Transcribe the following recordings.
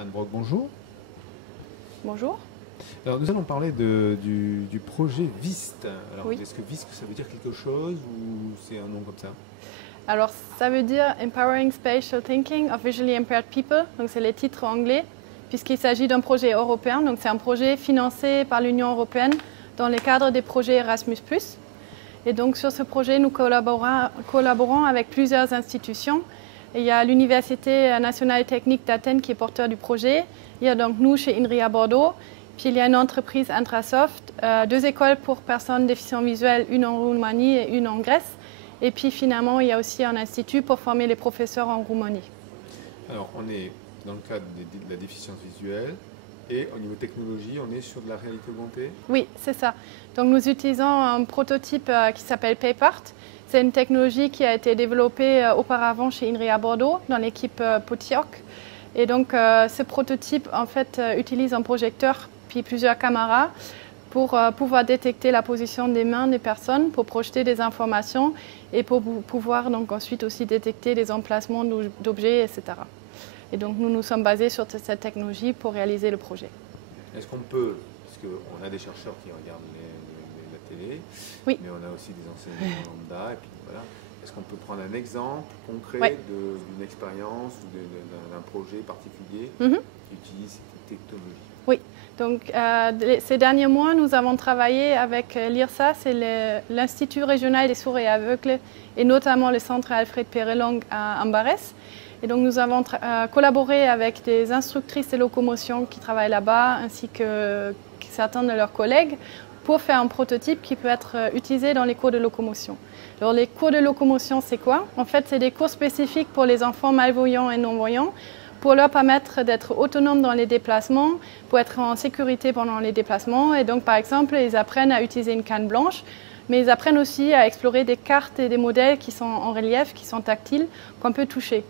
Anne Brock, bonjour. Bonjour. Alors, nous allons parler du projet VIST. Alors, Oui. est-ce que VIST, ça veut dire quelque chose ou c'est un nom comme ça? Alors, ça veut dire Empowering Spatial Thinking of Visually Impaired People. Donc, c'est les titres anglais, puisqu'il s'agit d'un projet européen. Donc, c'est un projet financé par l'Union européenne dans le cadre des projets Erasmus+. Et donc, sur ce projet, nous collaborons avec plusieurs institutions. Il y a l'Université nationale et technique d'Athènes qui est porteur du projet. Il y a donc nous chez INRIA Bordeaux. Puis il y a une entreprise Intrasoft, 2 écoles pour personnes déficientes visuelles, une en Roumanie et une en Grèce. Et puis finalement, il y a aussi un institut pour former les professeurs en Roumanie. Alors, on est dans le cadre de la déficience visuelle et au niveau technologie, on est sur de la réalité augmentée? Oui, c'est ça. Donc nous utilisons un prototype qui s'appelle PapeArt. C'est une technologie qui a été développée auparavant chez INRIA Bordeaux dans l'équipe Potioc. Et donc ce prototype en fait utilise un projecteur puis plusieurs caméras pour pouvoir détecter la position des mains des personnes, pour projeter des informations et pour pouvoir donc ensuite aussi détecter les emplacements d'objets, etc. Et donc nous nous sommes basés sur cette technologie pour réaliser le projet. Est-ce qu'on peut, parce qu'on a des chercheurs qui regardent la télé, Oui. mais on a aussi des enseignants lambda, et puis voilà. Est-ce qu'on peut prendre un exemple concret d'une expérience ou d'un projet particulier qui utilise cette technologie? Oui, donc ces derniers mois, nous avons travaillé avec l'IRSA, c'est l'Institut régional des sourds et aveugles, et notamment le centre Alfred Pérelang à Ambarès. Et donc nous avons collaboré avec des instructrices de locomotion qui travaillent là-bas, ainsi que certains de leurs collègues, pour faire un prototype qui peut être utilisé dans les cours de locomotion. Alors les cours de locomotion, c'est quoi? En fait, c'est des cours spécifiques pour les enfants malvoyants et non-voyants, pour leur permettre d'être autonomes dans les déplacements, pour être en sécurité pendant les déplacements. Et donc, par exemple, ils apprennent à utiliser une canne blanche, mais ils apprennent aussi à explorer des cartes et des modèles qui sont en relief, qui sont tactiles, qu'on peut toucher.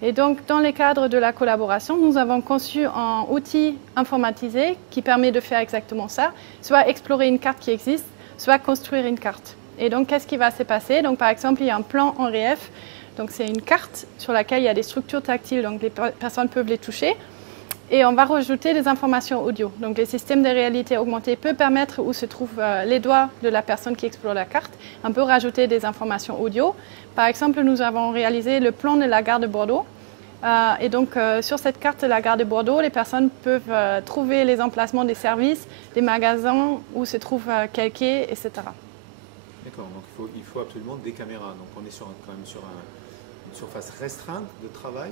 Et donc, dans le cadre de la collaboration, nous avons conçu un outil informatisé qui permet de faire exactement ça, soit explorer une carte qui existe, soit construire une carte. Et donc, qu'est-ce qui va se passer? Donc, par exemple, il y a un plan en relief. Donc, c'est une carte sur laquelle il y a des structures tactiles, donc les personnes peuvent les toucher. Et on va rajouter des informations audio. Donc, le système de réalité augmentée peut permettre où se trouvent les doigts de la personne qui explore la carte. On peut rajouter des informations audio. Par exemple, nous avons réalisé le plan de la gare de Bordeaux. Et donc, sur cette carte de la gare de Bordeaux, les personnes peuvent trouver les emplacements des services, des magasins, où se trouve quel quai, etc. D'accord, donc il faut absolument des caméras. Donc on est quand même sur une surface restreinte de travail.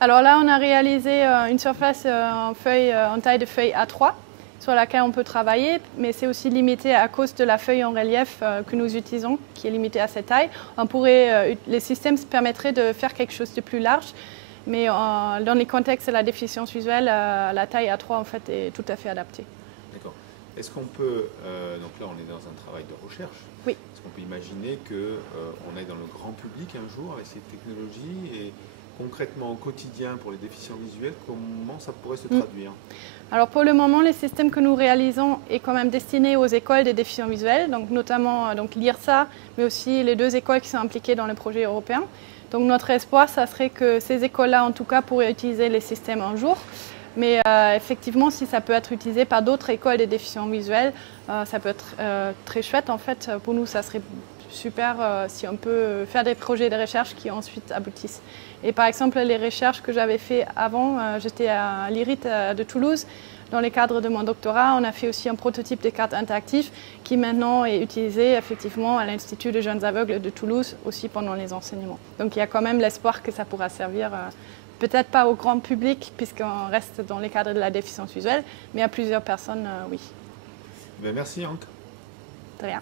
Alors là, on a réalisé une surface en taille de feuille A3 sur laquelle on peut travailler, mais c'est aussi limité à cause de la feuille en relief que nous utilisons, qui est limitée à cette taille. Les systèmes permettraient de faire quelque chose de plus large, mais dans les contextes de la déficience visuelle, la taille A3 en fait est tout à fait adaptée. D'accord. Est-ce qu'on peut, donc là on est dans un travail de recherche, oui. Est-ce qu'on peut imaginer qu'on aille dans le grand public un jour avec ces technologies et concrètement au quotidien pour les déficients visuels, comment ça pourrait se traduire? Alors pour le moment, les systèmes que nous réalisons est quand même destiné aux écoles des déficients visuels, donc notamment l'IRSA, mais aussi les 2 écoles qui sont impliquées dans le projet européen. Donc notre espoir, ça serait que ces écoles-là, en tout cas, pourraient utiliser les systèmes un jour. Mais effectivement, si ça peut être utilisé par d'autres écoles des déficients visuels, ça peut être très chouette. En fait, pour nous, ça serait super si on peut faire des projets de recherche qui ensuite aboutissent. Et par exemple, les recherches que j'avais fait avant, j'étais à l'IRIT de Toulouse. Dans le cadre de mon doctorat, on a fait aussi un prototype de carte interactive qui maintenant est utilisé effectivement à l'Institut de jeunes aveugles de Toulouse aussi pendant les enseignements. Donc il y a quand même l'espoir que ça pourra servir, peut-être pas au grand public puisqu'on reste dans le cadre de la déficience visuelle, mais à plusieurs personnes, oui. Merci Hank. De rien.